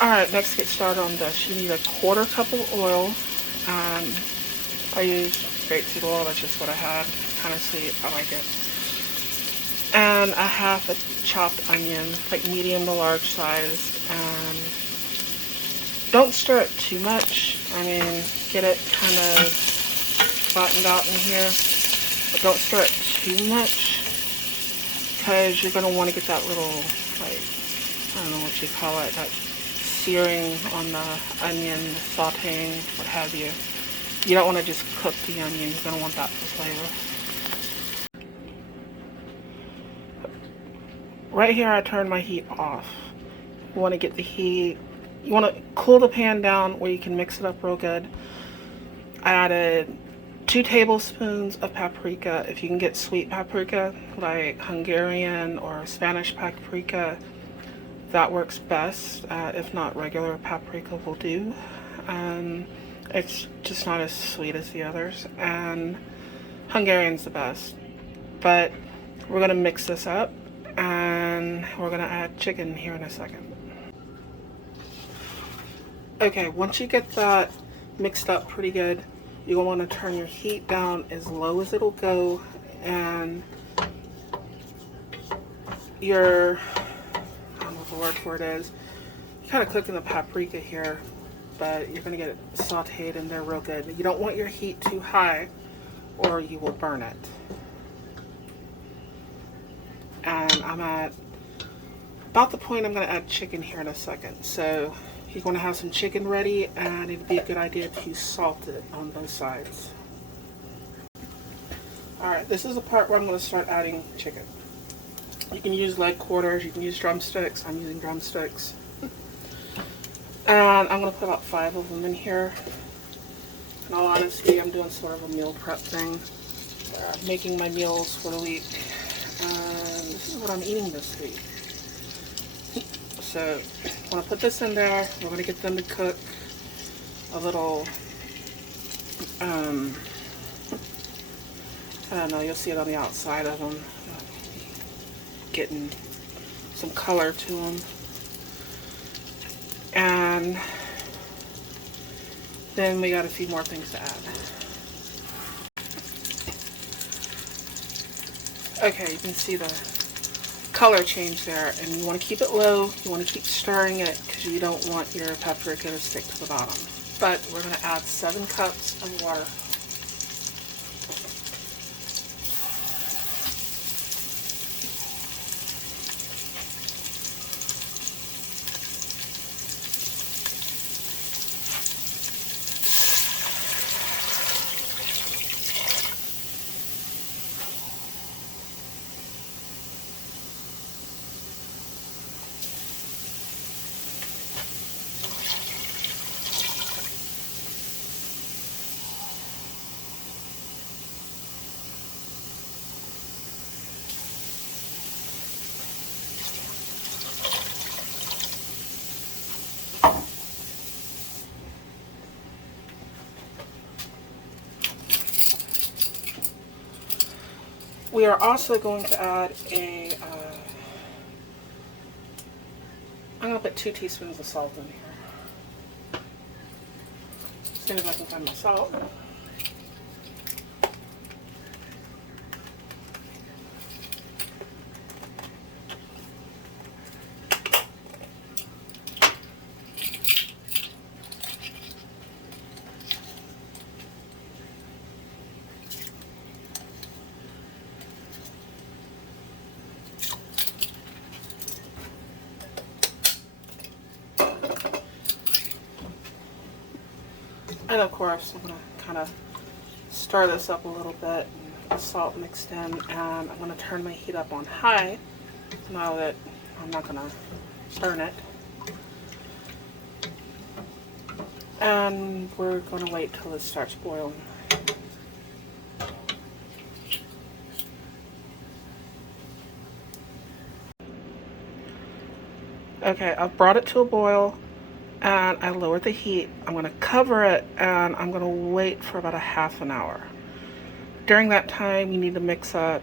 Alright, next get started on this. You need a quarter cup of oil. I use grapeseed oil, that's just what I had. Kind of sweet, I like it. And a half a chopped onion, like medium to large size. And don't stir it too much. I mean, get it kind of flattened out in here. But don't stir it too much, because you're going to want to get that little, like, I don't know what you call it, that searing on the onion, sauteing, what have you. You don't want to just cook the onion. You're going to want that for flavor. Right here, I turned my heat off. You want to get the heat, you want to cool the pan down where you can mix it up real good. I added 2 tablespoons of paprika. If you can get sweet paprika, like Hungarian or Spanish paprika, that works best. If not, regular paprika will do. It's just not as sweet as the others, and Hungarian's the best. But we're gonna mix this up, and we're gonna add chicken here in a second. Okay, once you get that mixed up pretty good, you're gonna want to turn your heat down as low as it'll go, and your, I don't know what the word for it is, you're kind of cooking the paprika here, but you're gonna get it sauteed in there real good. You don't want your heat too high or you will burn it. And I'm at about the point I'm gonna add chicken here in a second. So you're gonna have some chicken ready, and it'd be a good idea to salt it on both sides. Alright, this is the part where I'm gonna start adding chicken. You can use leg quarters, you can use drumsticks. I'm using drumsticks. And I'm going to put about 5 of them in here. In all honesty, I'm doing sort of a meal prep thing. Making my meals for the week. And this is what I'm eating this week. So, I'm going to put this in there. We're going to get them to cook a little, I don't know, you'll see it on the outside of them. Getting some color to them. And then we got a few more things to add. Okay, you can see the color change there, and you want to keep it low. You want to keep stirring it because you don't want your paprika to stick to the bottom. But we're going to add 7 cups of water. We are also going to add I'm going to put 2 teaspoons of salt in here. As soon as I can find my salt. And of course, I'm going to kind of stir this up a little bit, and get the salt mixed in, and I'm going to turn my heat up on high now that I'm not going to burn it. And we're going to wait till it starts boiling. Okay, I've brought it to a boil. And I lowered the heat. I'm going to cover it, and I'm going to wait for about a half an hour. During that time, you need to mix up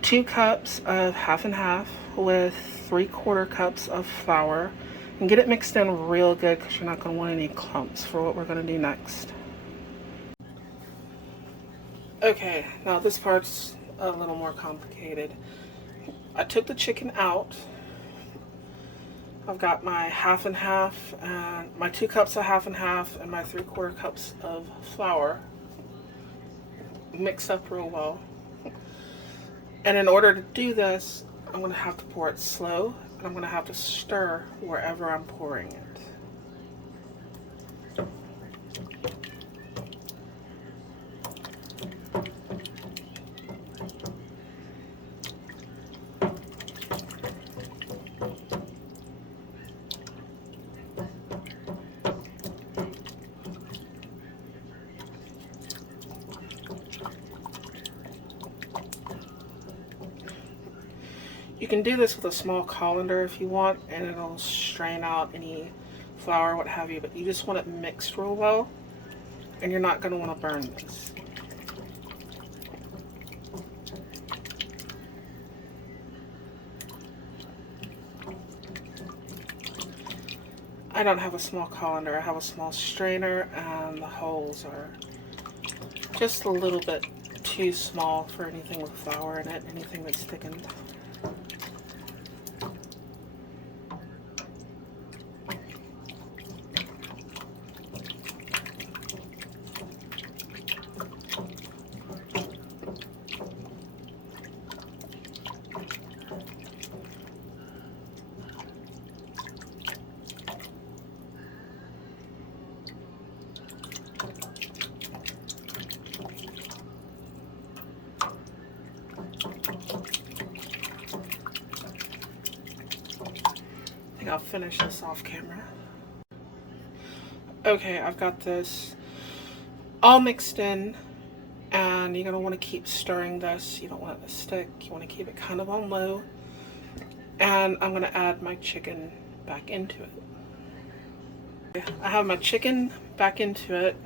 2 cups of half and half with 3/4 cups of flour. And get it mixed in real good because you're not going to want any clumps for what we're going to do next. Okay, now this part's a little more complicated. I took the chicken out. I've got my half and half, and my 2 cups of half and half, and my 3/4 cups of flour mixed up real well. And in order to do this, I'm going to have to pour it slow, and I'm going to have to stir wherever I'm pouring it. You can do this with a small colander if you want, and it'll strain out any flour, what have you, but you just want it mixed real well, and you're not going to want to burn this. I don't have a small colander, I have a small strainer, and the holes are just a little bit too small for anything with flour in it, anything that's thickened. I think I'll finish this off camera. Okay, I've got this all mixed in, and you're going to want to keep stirring this. You don't want it to stick. You want to keep it kind of on low. And I'm going to add my chicken back into it. I have my chicken back into it,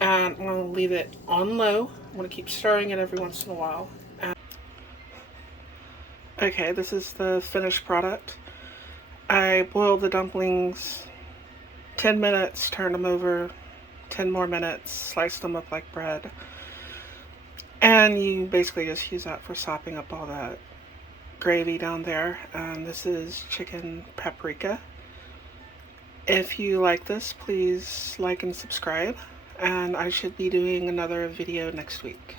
and I'm going to leave it on low. I'm going to keep stirring it every once in a while. Okay, this is the finished product. I boiled the dumplings 10 minutes, turned them over 10 more minutes, sliced them up like bread. And you basically just use that for sopping up all that gravy down there. And this is chicken paprika. If you like this, please like and subscribe. And I should be doing another video next week.